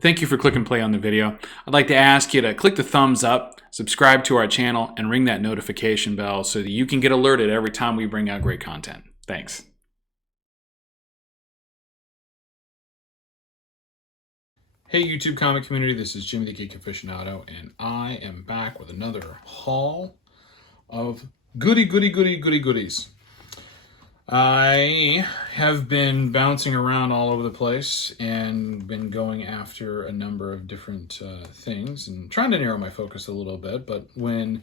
Thank you for clicking play on the video. I'd like to ask you to click the thumbs up, subscribe to our channel, and ring that notification bell so that you can get alerted every time we bring out great content. Thanks. Hey YouTube comic community, this is Jimmy the Geek Aficionado, and I am back with another haul of goodies. I have been bouncing around all over the place and been going after a number of different things and trying to narrow my focus a little bit. But when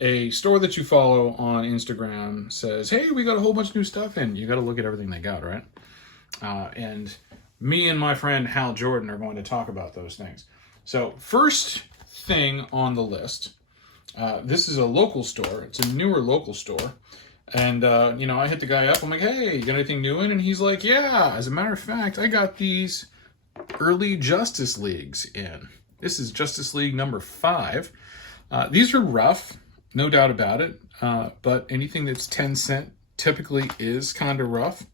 a store that you follow on Instagram says, hey, we got a whole bunch of new stuff in, you got to look at everything they got, right? And me and my friend Hal Jordan are going to talk about those things. So first thing on the list, this is a local store. It's a newer local store. And, I hit the guy up. I'm like, hey, you got anything new in? And he's like, yeah. As a matter of fact, I got these early Justice Leagues in. This is Justice League number 5. These are rough, no doubt about it. But anything that's 10 cent typically is kind of rough.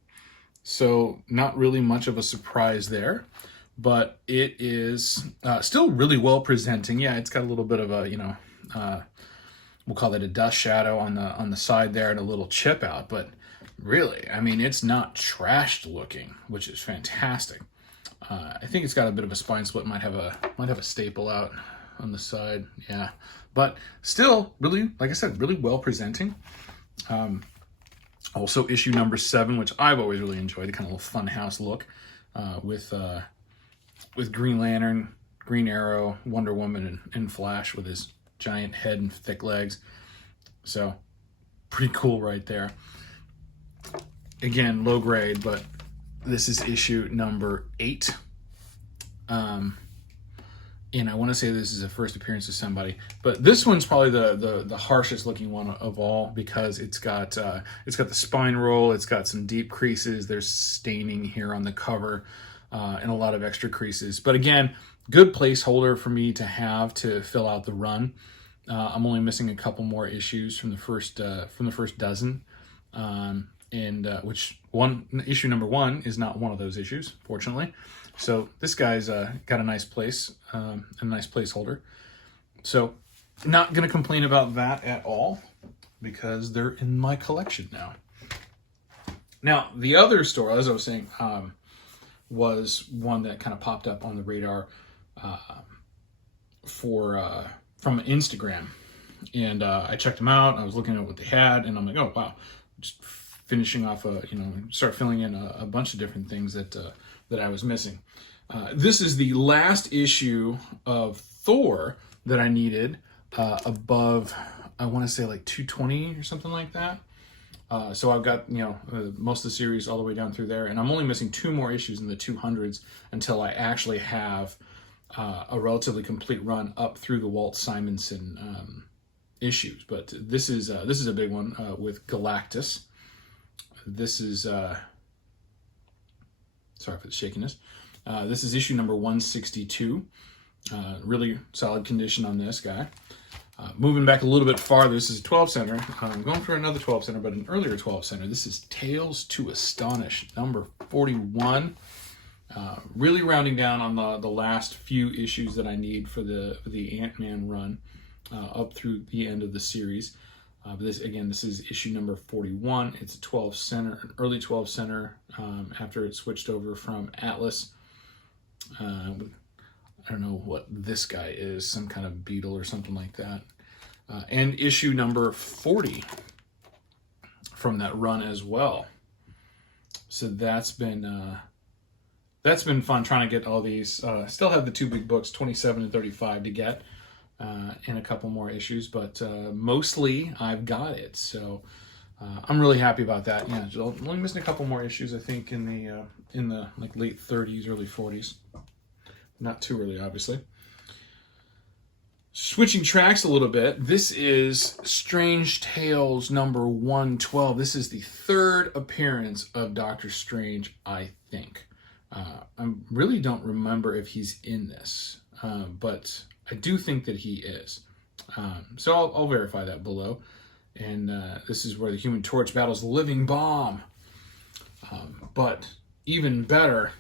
So not really much of a surprise there. But it is still really well presenting. Yeah, it's got a little bit of a, we'll call it a dust shadow on the side there and a little chip out, but really, I mean, it's not trashed looking, which is fantastic. I think it's got a bit of a spine split, might have a staple out on the side, yeah. But still, really, like I said, really well presenting. Also issue number 7, which I've always really enjoyed, the kind of little fun house look with Green Lantern, Green Arrow, Wonder Woman, and Flash with his giant head and thick legs. So pretty cool right there. Again, low grade, but this is issue number 8. And I want to say this is a first appearance of somebody, but this one's probably the harshest looking one of all, because it's got the spine roll, it's got some deep creases, there's staining here on the cover, and a lot of extra creases. But again, good placeholder for me to have to fill out the run. I'm only missing a couple more issues from the first dozen, which issue number 1 is not one of those issues, fortunately. So this guy's got a nice place, a nice placeholder. So not gonna complain about that at all, because they're in my collection now. Now the other store, as I was saying, was one that kind of popped up on the radar from Instagram, and I checked them out. I was looking at what they had, and I'm like, oh wow, just finishing off start filling in a bunch of different things that I was missing. This is the last issue of Thor that I needed above, I want to say like 220 or something like that. So I've got most of the series all the way down through there, and I'm only missing 2 more issues in the 200s until I actually have a relatively complete run up through the Walt Simonson issues. But this is a big one with Galactus. This is sorry for the shakiness. This is issue number 162. Really solid condition on this guy. Moving back a little bit farther, this is a 12 center. I'm going for another 12 center, but an earlier 12 center. This is Tales to Astonish, number 41. Really rounding down on the last few issues that I need for the Ant-Man run up through the end of the series. But this is issue number 41. It's a 12 center, an early 12 center after it switched over from Atlas. I don't know what this guy is, some kind of beetle or something like that. And issue number 40 from that run as well. So that's been fun trying to get all these. Still have the 2 big books, 27 and 35 to get, and a couple more issues, but mostly I've got it. So I'm really happy about that. Yeah, only missing a couple more issues, I think, in the like late 30s, early 40s. Not too early, obviously. Switching tracks a little bit, this is Strange Tales number 112. This is the 3rd appearance of Doctor Strange, I think. I really don't remember if he's in this, but I do think that he is. So I'll verify that below. And this is where the Human Torch battles the Living Bomb. But even better,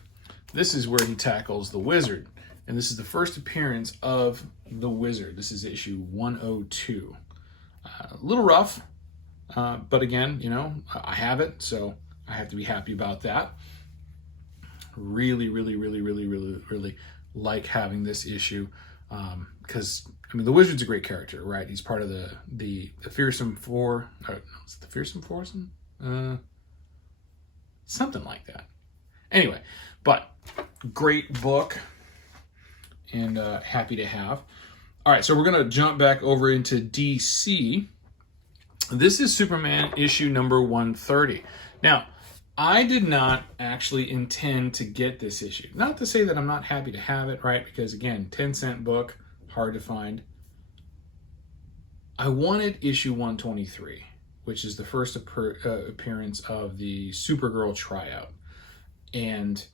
this is where he tackles the Wizard. And this is the first appearance of the Wizard. This is issue 102. A little rough, but again, you know, I have it, so I have to be happy about that. Really like having this issue, because I mean, the Wizard's a great character, right? He's part of the Fearsome Four. Is it the Fearsome Foursome? Something like that. Anyway, but great book, and happy to have. All right, so we're gonna jump back over into DC. This is Superman issue number 130. Now, I did not actually intend to get this issue. Not to say that I'm not happy to have it, right? Because again, 10-cent book, hard to find. I wanted issue 123, which is the first appearance of the Supergirl tryout. And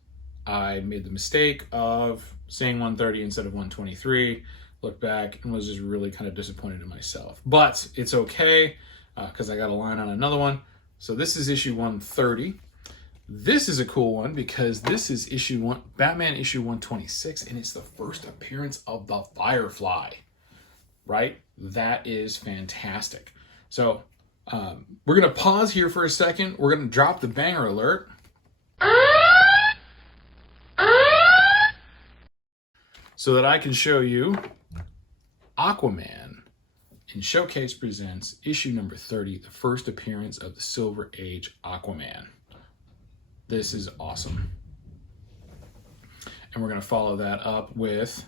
I made the mistake of saying 130 instead of 123, looked back and was just really kind of disappointed in myself. But it's okay, because I got a line on another one. So this is issue 130. This is a cool one because this is Batman issue 126, and it's the first appearance of the Firefly, right? That is fantastic. So we're going to pause here for a second. We're going to drop the banger alert. So that I can show you Aquaman in Showcase Presents issue number 30, the first appearance of the Silver Age Aquaman. This is awesome. And we're going to follow that up with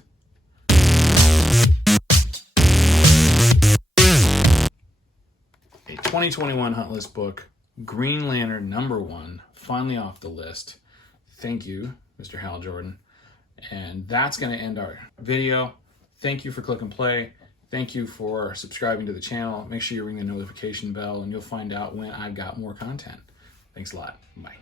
a 2021 Hunt List book, Green Lantern #1, finally off the list. Thank you, Mr. Hal Jordan. And that's going to end our video. Thank you for click and play. Thank you for subscribing to the channel. Make sure you ring the notification bell and you'll find out when I've got more content. Thanks a lot. Bye.